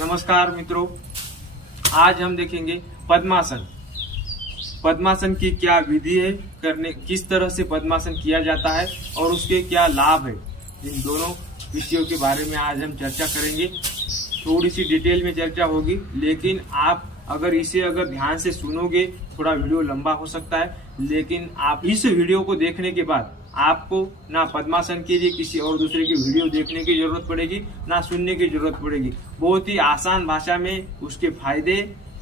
नमस्कार मित्रों, आज हम देखेंगे पद्मासन। पद्मासन की क्या विधि है, करने किस तरह से पद्मासन किया जाता है और उसके क्या लाभ है। इन दोनों विषयों के बारे में आज हम चर्चा करेंगे। थोड़ी सी डिटेल में चर्चा होगी, लेकिन आप अगर ध्यान से सुनोगे, थोड़ा वीडियो लंबा हो सकता है, लेकिन आप इस वीडियो को देखने के बाद आपको ना पद्मासन के लिए किसी और दूसरे की वीडियो देखने की जरूरत पड़ेगी, ना सुनने की जरूरत पड़ेगी। बहुत ही आसान भाषा में उसके फायदे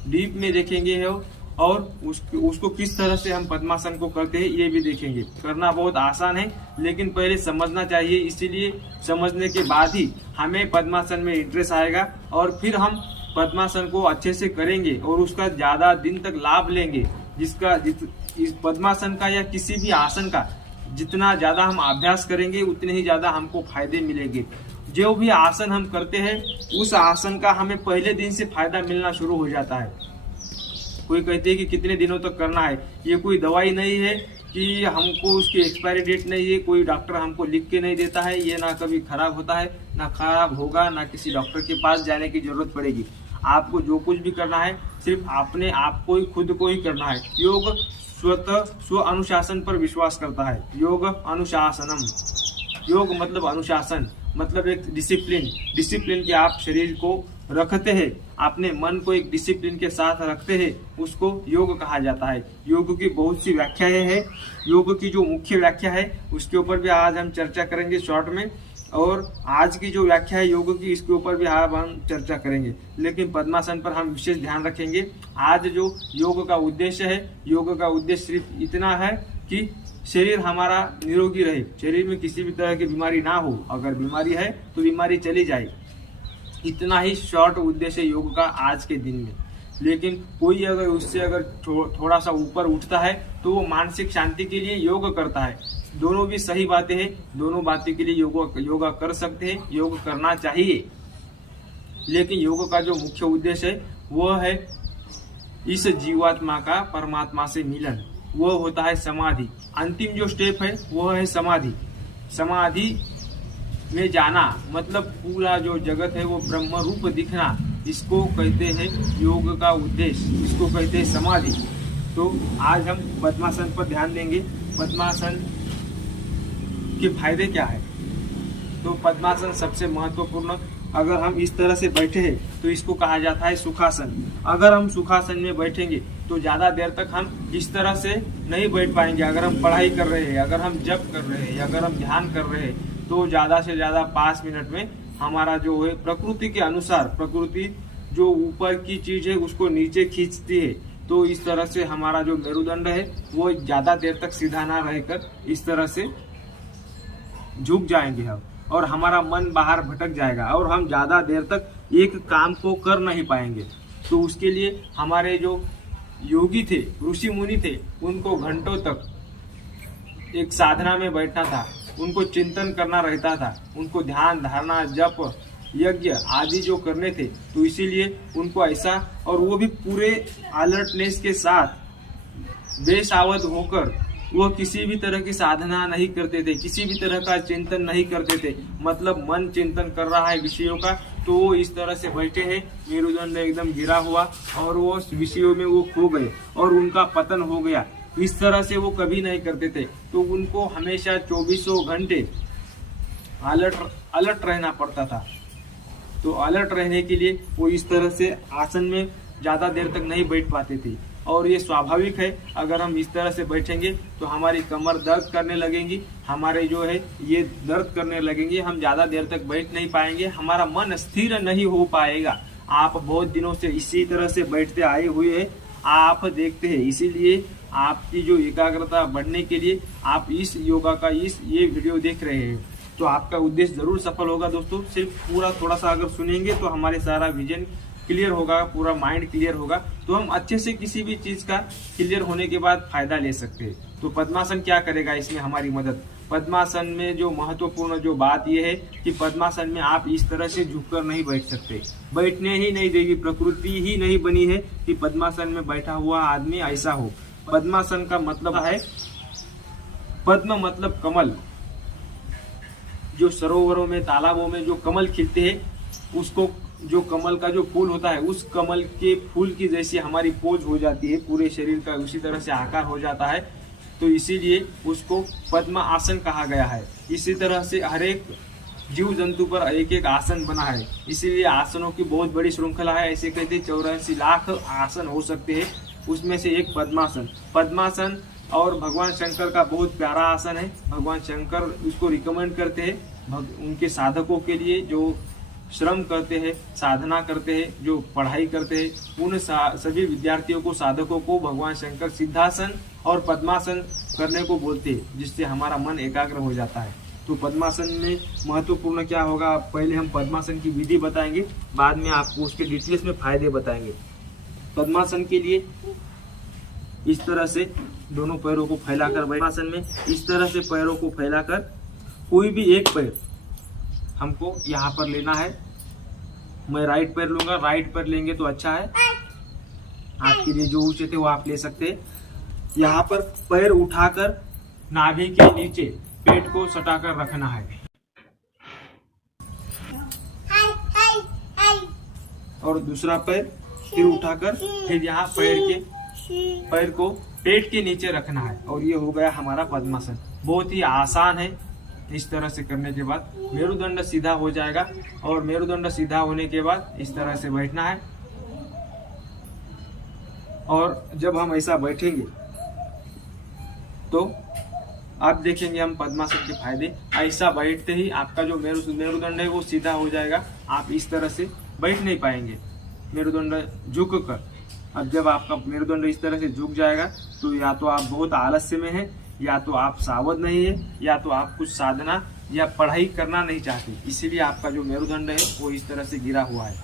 डीप में देखेंगे और उसको किस तरह से हम पद्मासन को करते हैं ये भी देखेंगे। करना बहुत आसान है, लेकिन पहले समझना चाहिए। इसीलिए समझने के बाद ही हमें पद्मासन में इंटरेस्ट आएगा और फिर हम पद्मासन को अच्छे से करेंगे और उसका ज्यादा दिन तक लाभ लेंगे। इस पद्मासन का या किसी भी आसन का जितना ज्यादा हम अभ्यास करेंगे, उतने ही ज्यादा हमको फायदे मिलेंगे। जो भी आसन हम करते हैं, उस आसन का हमें पहले दिन से फायदा मिलना शुरू हो जाता है। कोई कहते हैं कि कितने दिनों तक करना है। ये कोई दवाई नहीं है कि हमको उसकी एक्सपायरी डेट नहीं है, कोई डॉक्टर हमको लिख के नहीं देता है। ये ना कभी खराब होता है, ना खराब होगा, ना किसी डॉक्टर के पास जाने की जरूरत पड़ेगी। आपको जो कुछ भी करना है, सिर्फ अपने आप को ही, खुद को ही करना है। योग स्वतः स्व अनुशासन पर विश्वास करता है। योग अनुशासनम, योग मतलब अनुशासन, मतलब एक डिसिप्लिन के आप शरीर को रखते हैं, अपने मन को एक डिसिप्लिन के साथ रखते हैं, उसको योग कहा जाता है। योग की बहुत सी व्याख्याएं हैं। योग की जो मुख्य व्याख्या है उसके ऊपर भी आज हम चर्चा करेंगे शॉर्ट में, और आज की जो व्याख्या है योग की, इसके ऊपर भी आज हम चर्चा करेंगे। लेकिन पद्मासन पर हम विशेष ध्यान रखेंगे। आज जो योग का उद्देश्य है, योग का उद्देश्य सिर्फ इतना है कि शरीर हमारा निरोगी रहे, शरीर में किसी भी तरह की बीमारी ना हो। अगर बीमारी है तो बीमारी चली जाए, इतना ही शॉर्ट उद्देश्य योग का आज के दिन में। लेकिन कोई अगर उससे थोड़ा सा ऊपर उठता है तो वो मानसिक शांति के लिए योग करता है। दोनों भी सही बातें हैं, दोनों बातें के लिए योगा कर सकते हैं, योग करना चाहिए। लेकिन योग का जो मुख्य उद्देश्य है वो है इस जीवात्मा का परमात्मा से मिलन, वो होता है समाधि। अंतिम जो स्टेप है वो है समाधि। समाधि में जाना मतलब पूरा जो जगत है वो ब्रह्म रूप दिखना, इसको कहते हैं योग का उद्देश्य, इसको कहते हैं समाधि। तो आज हम पद्मासन पर ध्यान देंगे। पद्मासन के फायदे क्या है? तो पद्मासन सबसे महत्वपूर्ण, अगर हम इस तरह से बैठे हैं तो इसको कहा जाता है सुखासन। अगर हम सुखासन में बैठेंगे तो ज्यादा देर तक हम इस तरह से नहीं बैठ पाएंगे। अगर हम पढ़ाई कर रहे हैं, अगर हम जप कर रहे हैं, अगर हम ध्यान कर रहे हैं, तो ज्यादा से ज्यादा 5 मिनट में हमारा जो है प्रकृति के अनुसार, प्रकृति जो ऊपर की चीज है उसको नीचे खींचती है, तो इस तरह से हमारा जो मेरुदंड है वो ज्यादा देर तक सीधा ना रहकर इस तरह से झुक जाएंगे हम, और हमारा मन बाहर भटक जाएगा और हम ज्यादा देर तक एक काम को कर नहीं पाएंगे। तो उसके लिए हमारे जो योगी थे, ऋषि मुनि थे, उनको घंटों तक एक साधना में बैठना था, उनको चिंतन करना रहता था, उनको ध्यान धारणा जप यज्ञ आदि जो करने थे। तो इसीलिए उनको ऐसा, और वो भी पूरे अलर्टनेस के साथ, बेसावध होकर वो किसी भी तरह की साधना नहीं करते थे, किसी भी तरह का चिंतन नहीं करते थे। मतलब मन चिंतन कर रहा है विषयों का, तो वो इस तरह से बैठे हैं, मेरुदंड एकदम गिरा हुआ, और वो विषयों में वो खो गए और उनका पतन हो गया। इस तरह से वो कभी नहीं करते थे। तो उनको हमेशा 24 घंटे अलर्ट रहना पड़ता था। तो अलर्ट रहने के लिए वो इस तरह से आसन में ज्यादा देर तक नहीं बैठ पाते थे। और ये स्वाभाविक है, अगर हम इस तरह से बैठेंगे तो हमारी कमर दर्द करने लगेंगी, हमारे जो है ये दर्द करने लगेंगे, हम ज्यादा देर तक बैठ नहीं पाएंगे, हमारा मन स्थिर नहीं हो पाएगा। आप बहुत दिनों से इसी तरह से बैठते आए हुए हैं, आप देखते हैं। इसीलिए आपकी जो एकाग्रता बढ़ने के लिए आप इस योगा का ये वीडियो देख रहे हैं, तो आपका उद्देश्य जरूर सफल होगा दोस्तों। सिर्फ पूरा थोड़ा सा अगर सुनेंगे तो हमारे सारा विजन क्लियर होगा, पूरा माइंड क्लियर होगा, तो हम अच्छे से किसी भी चीज का क्लियर होने के बाद फायदा ले सकते हैं। तो पद्मासन क्या करेगा इसमें हमारी मदद? पद्मासन में जो महत्वपूर्ण जो बात यह है कि पद्मासन में आप इस तरह से झुककर नहीं बैठ सकते, बैठने ही नहीं देगी, प्रकृति ही नहीं बनी है कि पद्मासन में बैठा हुआ आदमी ऐसा हो। पद्मासन का मतलब है, पद्म मतलब कमल, जो सरोवरों में तालाबों में जो कमल खिलते हैं उसको जो कमल का जो फूल होता है उस कमल के फूल की जैसी हमारी पोज हो जाती है, पूरे शरीर का उसी तरह से आकार हो जाता है, तो इसीलिए उसको पद्मासन कहा गया है। इसी तरह से हर एक जीव जंतु पर एक एक आसन बना है, इसीलिए आसनों की बहुत बड़ी श्रृंखला है। ऐसे कहते 84 लाख आसन हो सकते हैं, उसमें से एक पद्मासन। पद्मासन और भगवान शंकर का बहुत प्यारा आसन है। भगवान शंकर इसको रिकमेंड करते हैं उनके साधकों के लिए, जो श्रम करते हैं, साधना करते हैं, जो पढ़ाई करते हैं, उन सभी विद्यार्थियों को, साधकों को भगवान शंकर सिद्धासन और पद्मासन करने को बोलते हैं, जिससे हमारा मन एकाग्र हो जाता है। तो पद्मासन में महत्वपूर्ण क्या होगा, पहले हम पद्मासन की विधि बताएंगे, बाद में आपको उसके डिटेल्स में फायदे बताएंगे। पद्मासन के लिए इस तरह से दोनों पैरों को फैलाकर, पद्मासन में इस तरह से पैरों को फैलाकर कोई भी एक पैर हमको यहाँ पर लेना है। मैं राइट पैर लूंगा, राइट पैर लेंगे तो अच्छा है, आपके लिए जो उचित है वो आप ले सकते हैं। यहाँ पर पैर उठाकर नाभि के नीचे पेट को सटाकर रखना है, और दूसरा पैर फिर उठाकर फिर यहाँ पैर को पेट के नीचे रखना है, और ये हो गया हमारा पद्मासन। बहुत ही आसान है। इस तरह से करने के बाद मेरुदंड सीधा हो जाएगा, और मेरुदंड सीधा होने के बाद इस तरह से बैठना है। और जब हम ऐसा बैठेंगे तो आप देखेंगे हम पद्मासन के फायदे। ऐसा बैठते ही आपका जो मेरुदंड है वो सीधा हो जाएगा। आप इस तरह से बैठ नहीं पाएंगे, मेरुदंड झुक कर। अब जब आपका मेरुदंड इस तरह से झुक जाएगा तो या तो आप बहुत आलस्य में हैं, या तो आप सावध नहीं है, या तो आप कुछ साधना या पढ़ाई करना नहीं चाहते, इसीलिए आपका जो मेरुदंड है वो इस तरह से गिरा हुआ है।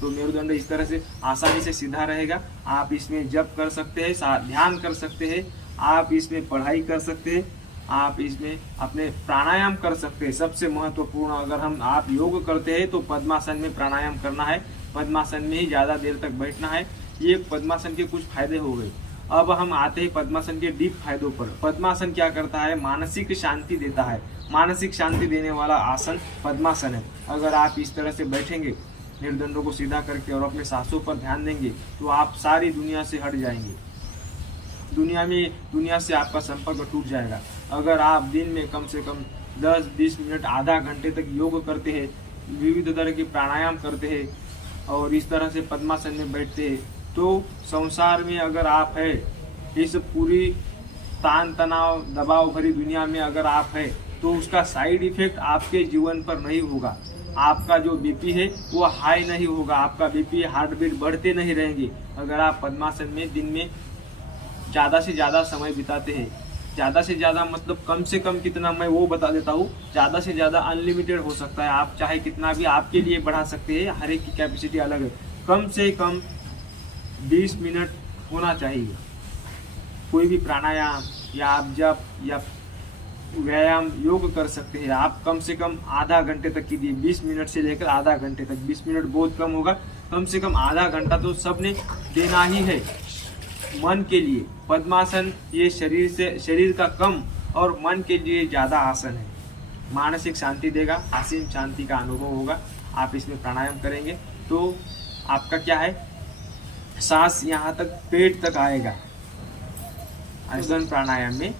तो मेरुदंड इस तरह से आसानी से सीधा रहेगा। आप इसमें जप कर सकते हैं, ध्यान कर सकते हैं, आप इसमें पढ़ाई कर सकते हैं, आप इसमें अपने प्राणायाम कर सकते हैं। सबसे महत्वपूर्ण, अगर आप योग करते हैं तो पद्मासन में प्राणायाम करना है, पद्मासन में ही ज्यादा देर तक बैठना है। ये पद्मासन के कुछ फायदे हो गए। अब हम आते हैं पद्मासन के डीप फायदों पर। पद्मासन क्या करता है, मानसिक शांति देता है। मानसिक शांति देने वाला आसन पद्मासन है। अगर आप इस तरह से बैठेंगे मेरुदंडों को सीधा करके और अपने सांसों पर ध्यान देंगे तो आप सारी दुनिया से हट जाएंगे। दुनिया से आपका संपर्क टूट जाएगा। अगर आप दिन में कम से कम 10-20 मिनट, आधा घंटे तक योग करते हैं, विविध तरह के प्राणायाम करते हैं और इस तरह से पद्मासन में बैठते हैं, तो संसार में अगर आप है, इस पूरी तान तनाव दबाव भरी दुनिया में अगर आप है, तो उसका साइड इफेक्ट आपके जीवन पर नहीं होगा। आपका जो बीपी है वो हाई नहीं होगा, आपका बीपी, हार्ट बीट बढ़ते नहीं रहेंगे। अगर आप पद्मासन में दिन में ज्यादा से ज्यादा समय बिताते हैं, ज्यादा से ज्यादा मतलब कम से कम कितना, मैं वो बता देता हूँ। ज्यादा से ज्यादा अनलिमिटेड हो सकता है, आप चाहे कितना भी आपके लिए बढ़ा सकते हैं, हर एक की कैपेसिटी अलग है। कम से कम 20 मिनट होना चाहिए। कोई भी प्राणायाम या आप जप या व्यायाम योग कर सकते हैं। आप कम से कम आधा घंटे तक कीजिए, 20 मिनट से लेकर आधा घंटे तक। 20 मिनट बहुत कम होगा, कम से कम आधा घंटा तो सबने देना ही है मन के लिए। पद्मासन ये शरीर का कम और मन के लिए ज्यादा आसन है। मानसिक शांति देगा, असीम शांति का अनुभव होगा। आप इसमें प्राणायाम करेंगे तो आपका क्या है, सांस यहाँ तक पेट तक आएगा। आसन प्राणायाम में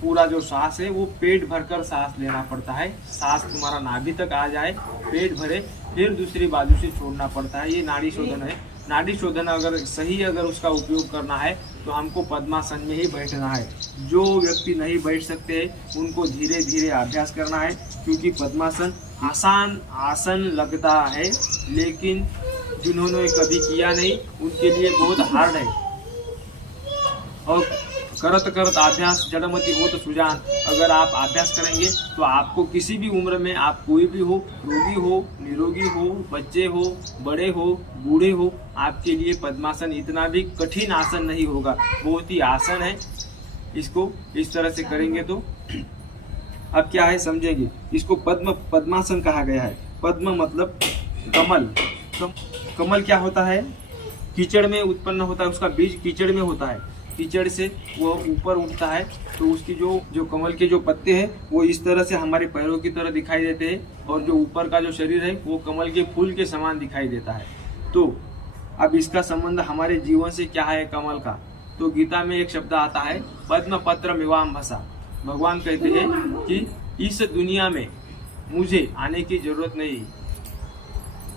पूरा जो सांस है वो पेट भरकर सांस लेना पड़ता है। सांस तुम्हारा नाभि तक आ जाए, पेट भरे, फिर दूसरी बाजू से छोड़ना पड़ता है। ये नाड़ी शोधन है। नाड़ी शोधन अगर उसका उपयोग करना है तो हमको पद्मासन में ही बैठना है। जो व्यक्ति नहीं बैठ सकते उनको धीरे धीरे अभ्यास करना है, क्योंकि पद्मासन आसान आसन लगता है, लेकिन जिन्होंने कभी किया नहीं उनके लिए बहुत हार्ड है। और करत करत अभ्यास जड़मति हो तो सुजान। अगर आप अभ्यास करेंगे तो आपको किसी भी उम्र में, आप कोई भी हो, रोगी हो, निरोगी हो, बच्चे हो, बड़े हो, बूढ़े हो, आपके लिए पद्मासन इतना भी कठिन आसन नहीं होगा। बहुत ही आसान है। इसको इस तरह से करेंगे तो अब क्या है समझेंगे। इसको पद्मासन कहा गया है। पद्म मतलब कमल। कमल क्या होता है, कीचड़ में उत्पन्न होता है, उसका बीज कीचड़ में होता है। कीचड़ से वह ऊपर उठता है तो उसकी जो कमल के जो पत्ते हैं वो इस तरह से हमारे पैरों की तरह दिखाई देते हैं और जो ऊपर का जो शरीर है वो कमल के फूल के समान दिखाई देता है। तो अब इसका संबंध हमारे जीवन से क्या है कमल का? तो गीता में एक शब्द आता है पद्म पत्र मिवाम्भसा। भगवान कहते हैं कि इस दुनिया में मुझे आने की जरूरत नहीं,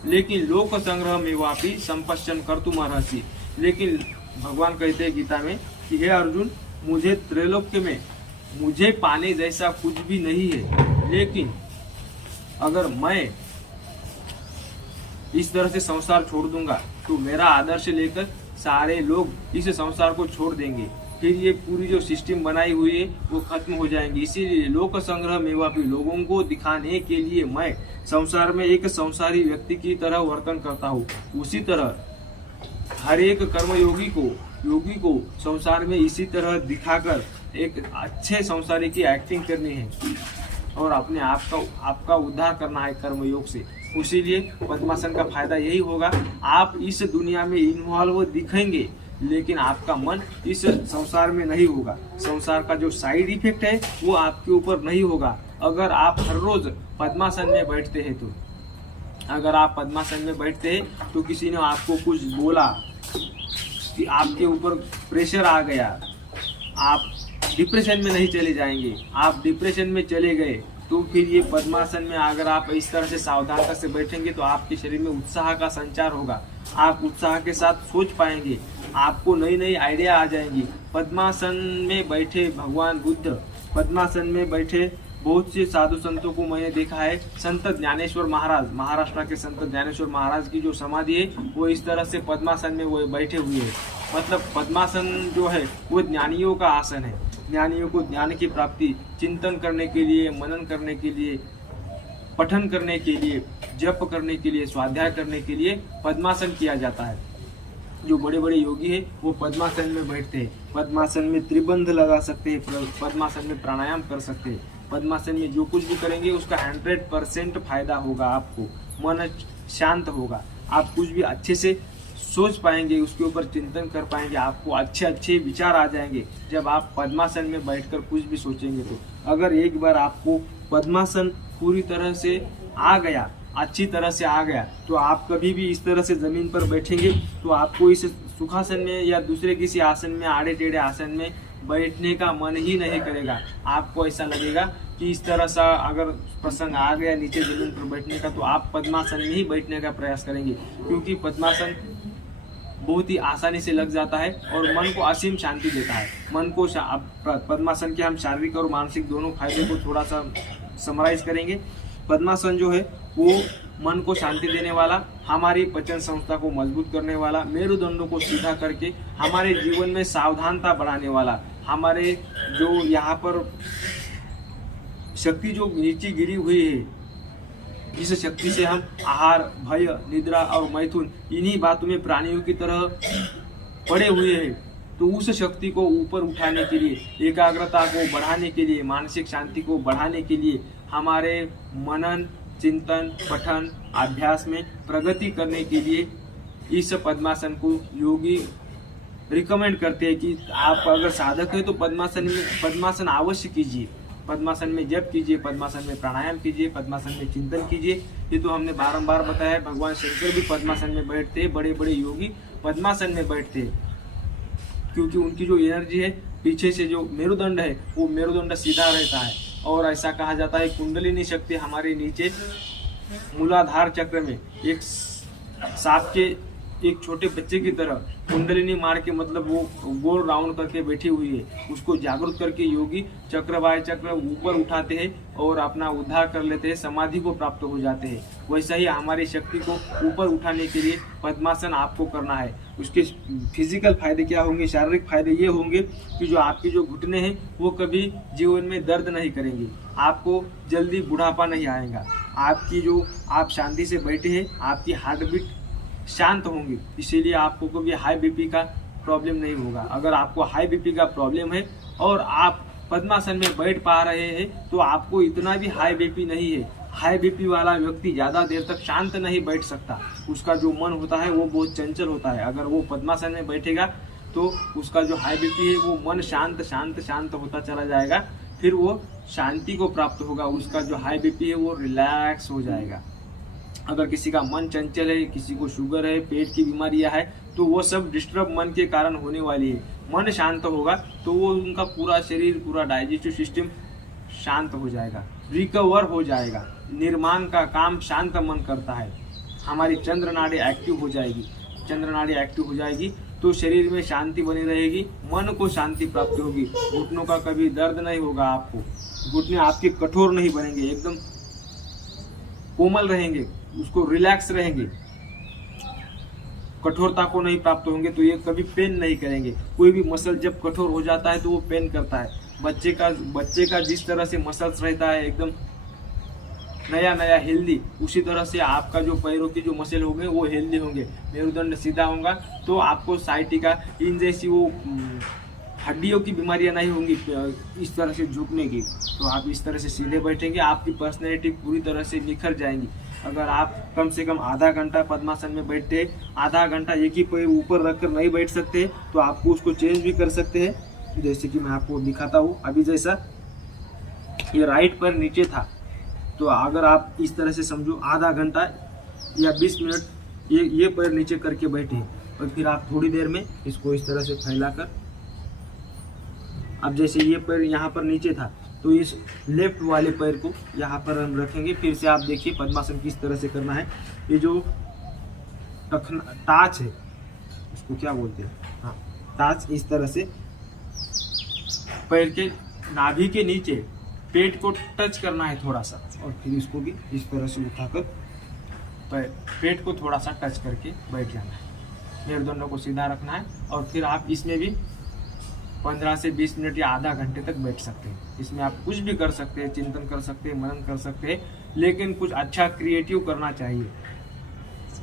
लेकिन लोक संग्रह में वापी संपश्चन कर्तुमर्हसि। लेकिन भगवान कहते हैं गीता में कि हे अर्जुन, मुझे त्रैलोक्य में मुझे पाने जैसा कुछ भी नहीं है, लेकिन अगर मैं इस तरह से संसार छोड़ दूंगा तो मेरा आदर्श लेकर सारे लोग इस संसार को छोड़ देंगे, फिर ये पूरी जो सिस्टम बनाई हुई है वो खत्म हो जाएंगी। इसीलिए लोक संग्रह मेवापी, लोगों को दिखाने के लिए मैं संसार में एक संसारी व्यक्ति की तरह वर्तन करता हूँ। उसी तरह हर एक कर्मयोगी को संसार में इसी तरह दिखाकर एक अच्छे संसारी की एक्टिंग करनी है और अपने आपका उद्धार करना है कर्मयोग से। इसीलिए पद्मासन का फायदा यही होगा, आप इस दुनिया में इन्वॉल्व दिखेंगे लेकिन आपका मन इस संसार में नहीं होगा। संसार का जो साइड इफेक्ट है वो आपके ऊपर नहीं होगा। अगर आप हर रोज पद्मासन में बैठते हैं तो अगर आप पद्मासन में बैठते हैं तो किसी ने आपको कुछ बोला कि आपके ऊपर प्रेशर आ गया, आप डिप्रेशन में नहीं चले जाएंगे। आप डिप्रेशन में चले गए तो फिर ये पद्मासन में अगर आप इस तरह से सावधानता से बैठेंगे तो आपके शरीर में उत्साह का संचार होगा। आप उत्साह के साथ सोच पाएंगे, आपको नई नई आइडिया आ जाएंगी। पद्मासन में बैठे भगवान बुद्ध, पद्मासन में बैठे बहुत से साधु संतों को मैंने देखा है। संत ज्ञानेश्वर महाराज, महाराष्ट्र के संत ज्ञानेश्वर महाराज की जो समाधि है वो इस तरह से पद्मासन में वो बैठे हुए हैं। मतलब पद्मासन जो है वो ज्ञानियों का आसन है। ज्ञानियों को ज्ञान की प्राप्ति, चिंतन करने के लिए, मनन करने के लिए, पठन करने के लिए, जप करने के लिए, स्वाध्याय करने के लिए पद्मासन किया जाता है। जो बड़े बड़े योगी है वो पद्मासन में बैठते हैं। पद्मासन में त्रिबंध लगा सकते हैं, पद्मासन में प्राणायाम कर सकते हैं। पद्मासन में जो कुछ भी करेंगे उसका 100% फायदा होगा। आपको मन शांत होगा, आप कुछ भी अच्छे से सोच पाएंगे, उसके ऊपर चिंतन कर पाएंगे, आपको अच्छे अच्छे विचार आ जाएंगे जब आप पद्मासन में बैठकर कुछ भी सोचेंगे। तो अगर एक बार आपको पद्मासन पूरी तरह से आ गया, अच्छी तरह से आ गया, तो आप कभी भी इस तरह से जमीन पर बैठेंगे तो आपको इस सुखासन में या दूसरे किसी आसन में, आड़े टेढ़े आसन में बैठने का मन ही नहीं करेगा। आपको ऐसा लगेगा कि इस तरह सा अगर प्रसंग आ गया नीचे जमीन पर बैठने का तो आप पद्मासन में ही बैठने का प्रयास करेंगे, क्योंकि पद्मासन बहुत ही आसानी से लग जाता है और मन को असीम शांति देता है। मन को पद्मासन के हम शारीरिक और मानसिक दोनों फायदे को थोड़ा सा समराइज करेंगे। पद्मासन जो है वो मन को शांति देने वाला, हमारी पाचन संस्था को मजबूत करने वाला, मेरुदंडों को सीधा करके हमारे जीवन में सावधानता बढ़ाने वाला, हमारे जो यहाँ पर शक्ति जो नीचे गिरी हुई है, जिस शक्ति से हम आहार, भय, निद्रा और मैथुन इन्हीं बातों में प्राणियों की तरह पड़े हुए हैं, तो उस शक्ति को ऊपर उठाने के लिए, एकाग्रता को बढ़ाने के लिए, मानसिक शांति को बढ़ाने के लिए, हमारे मनन, चिंतन, पठन, अभ्यास में प्रगति करने के लिए इस पद्मासन को योगी रिकमेंड करते हैं कि आप अगर साधक है तो पद्मासन अवश्य कीजिए। पद्मासन में जप कीजिए, पद्मासन में प्राणायाम कीजिए, पद्मासन में चिंतन कीजिए। ये तो हमने बारंबार बताया है। भगवान शंकर भी पद्मासन में बैठते हैं, बड़े बड़े योगी पद्मासन में बैठते हैं, क्योंकि उनकी जो एनर्जी है, पीछे से जो मेरुदंड है वो मेरुदंड सीधा रहता है। और ऐसा कहा जाता है कुंडलिनी शक्ति हमारे नीचे मूलाधार चक्र में एक सांप के एक छोटे बच्चे की तरह कुंडलिनी मार के, मतलब वो गोल राउंड करके बैठी हुई है, उसको जागरूक करके योगी चक्र बाय चक्र ऊपर उठाते हैं और अपना उद्धार कर लेते हैं, समाधि को प्राप्त हो जाते हैं। वैसा ही हमारी शक्ति को ऊपर उठाने के लिए पद्मासन आपको करना है। उसके फिजिकल फायदे क्या होंगे? शारीरिक फायदे ये होंगे कि जो आपके जो घुटने हैं वो कभी जीवन में दर्द नहीं करेंगे, आपको जल्दी बुढ़ापा नहीं आएगा, आपकी जो आप शांति से बैठे हैं आपकी हार्ट बीट शांत होंगी, इसीलिए आपको कभी हाई बीपी का प्रॉब्लम नहीं होगा। अगर आपको हाई बीपी का प्रॉब्लम है और आप पद्मासन में बैठ पा रहे हैं तो आपको इतना भी हाई बीपी नहीं है। हाई बीपी वाला व्यक्ति ज्यादा देर तक शांत नहीं बैठ सकता, उसका जो मन होता है वो बहुत चंचल होता है। अगर वो पद्मासन में बैठेगा तो उसका जो हाई बीपी है वो मन शांत शांत शांत होता चला जाएगा, फिर वो शांति को प्राप्त होगा, उसका जो हाई बीपी है वो रिलैक्स हो जाएगा। अगर किसी का मन चंचल है, किसी को शुगर है, पेट की बीमारियां है, तो वो सब डिस्टर्ब मन के कारण होने वाली है। मन शांत होगा तो वो उनका पूरा शरीर, पूरा डाइजेस्टिव सिस्टम शांत हो जाएगा, रिकवर हो जाएगा। निर्माण का काम शांत मन करता है। हमारी चंद्र नाड़ी एक्टिव हो जाएगी, चंद्र नाड़ी एक्टिव हो जाएगी तो शरीर में शांति बनी रहेगी, मन को शांति प्राप्त होगी, घुटनों का कभी दर्द नहीं होगा आपको, घुटने आपके कठोर नहीं बनेंगे, एकदम कोमल रहेंगे, उसको रिलैक्स रहेंगे, कठोरता को नहीं प्राप्त होंगे तो ये कभी पेन नहीं करेंगे। कोई भी मसल जब कठोर हो जाता है तो वो पेन करता है। बच्चे का जिस तरह से मसल्स रहता है एकदम नया नया हेल्दी, उसी तरह से आपका जो पैरों की जो मसल होंगे वो हेल्दी होंगे, मेरुदंड सीधा होगा, तो आपको साइटिका इन जैसी वो हड्डियों की बीमारियां नहीं होंगी इस तरह से झुकने की। तो आप इस तरह से सीधे बैठेंगे, आपकी पर्सनैलिटी पूरी तरह से निखर जाएंगी। अगर आप कम से कम आधा घंटा पद्मासन में बैठते, आधा घंटा एक ही पैर ऊपर रखकर नहीं बैठ सकते तो आपको उसको चेंज भी कर सकते हैं। जैसे कि मैं आपको दिखाता हूँ, अभी जैसा ये राइट पैर नीचे था, तो अगर आप इस तरह से समझो आधा घंटा या 20 मिनट ये पैर नीचे करके बैठे और फिर आप थोड़ी देर में इसको इस तरह से फैलाकर, अब जैसे ये पैर यहाँ पर नीचे था तो इस लेफ्ट वाले पैर को यहाँ पर हम रखेंगे। फिर से आप देखिए पद्मासन किस तरह से करना है। ये जो टाच है, उसको क्या बोलते हैं, हाँ टाच, इस तरह से पैर के नाभि के नीचे पेट को टच करना है थोड़ा सा, और फिर इसको भी इस तरह से उठाकर पेट को थोड़ा सा टच करके बैठ जाना है। मेरुदंडों को सीधा रखना है और फिर आप इसमें भी 15 से 20 मिनट या आधा घंटे तक बैठ सकते हैं। इसमें आप कुछ भी कर सकते हैं, चिंतन कर सकते हैं, मनन कर सकते हैं, लेकिन कुछ अच्छा क्रिएटिव करना चाहिए।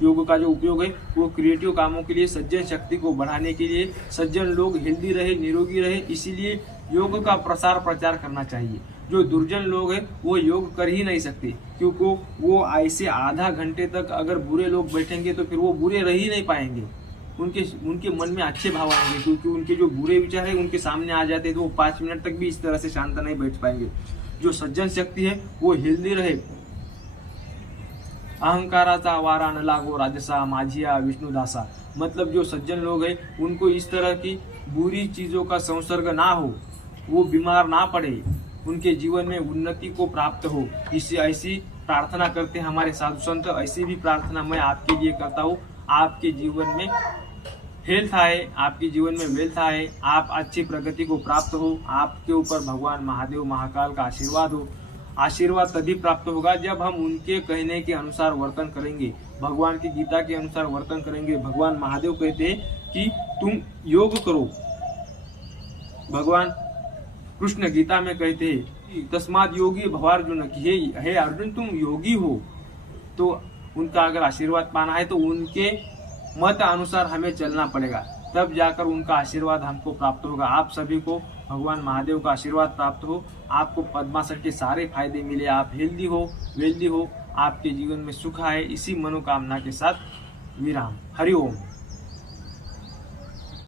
योग का जो उपयोग है वो क्रिएटिव कामों के लिए, सज्जन शक्ति को बढ़ाने के लिए, सज्जन लोग हेल्दी रहे, निरोगी रहे, इसीलिए योग का प्रसार प्रचार करना चाहिए। जो दुर्जन लोग हैं वो योग कर ही नहीं सकते, क्योंकि वो ऐसे आधा घंटे तक अगर बुरे लोग बैठेंगे तो फिर वो बुरे रह ही नहीं पाएंगे। उनके मन में अच्छे भाव आएंगे, क्योंकि उनके जो बुरे विचार है उनके सामने आ जाते हैं तो वो 5 मिनट तक भी इस तरह से शांत नहीं बैठ पाएंगे। जो सज्जन शक्ति है वो हेल्दी रहे। अहंकाराचा वारा न लागो राजसा माझिया विष्णुदासा, मतलब जो सज्जन लोग हैं उनको इस तरह की बुरी चीजों का संसर्ग ना हो, वो बीमार ना पड़े, उनके जीवन में उन्नति को प्राप्त हो, इससे ऐसी प्रार्थना करते हैं हमारे साधु संत। ऐसी भी प्रार्थना मैं आपके लिए करता हूँ। आपके जीवन में हेल्थ आए, आपके जीवन में वेल्थ आए, आप अच्छी प्रगति को प्राप्त हो, आपके ऊपर भगवान महादेव महाकाल का आशीर्वाद हो। आशीर्वाद तभी प्राप्त होगा जब हम उनके कहने के अनुसार वर्तन करेंगे, भगवान की गीता के अनुसार वर्तन करेंगे। भगवान महादेव कहते हैं कि तुम योग करो। भगवान कृष्ण गीता में कहते हैं तस्माद योगी भवार्जुन, कि हे अर्जुन तुम योगी हो। तो उनका अगर आशीर्वाद पाना है तो उनके मत अनुसार हमें चलना पड़ेगा, तब जाकर उनका आशीर्वाद हमको प्राप्त होगा। आप सभी को भगवान महादेव का आशीर्वाद प्राप्त हो, आपको पद्मासन के सारे फायदे मिले, आप हेल्दी हो, वेल्दी हो, आपके जीवन में सुख आए, इसी मनोकामना के साथ विराम। हरि ओम।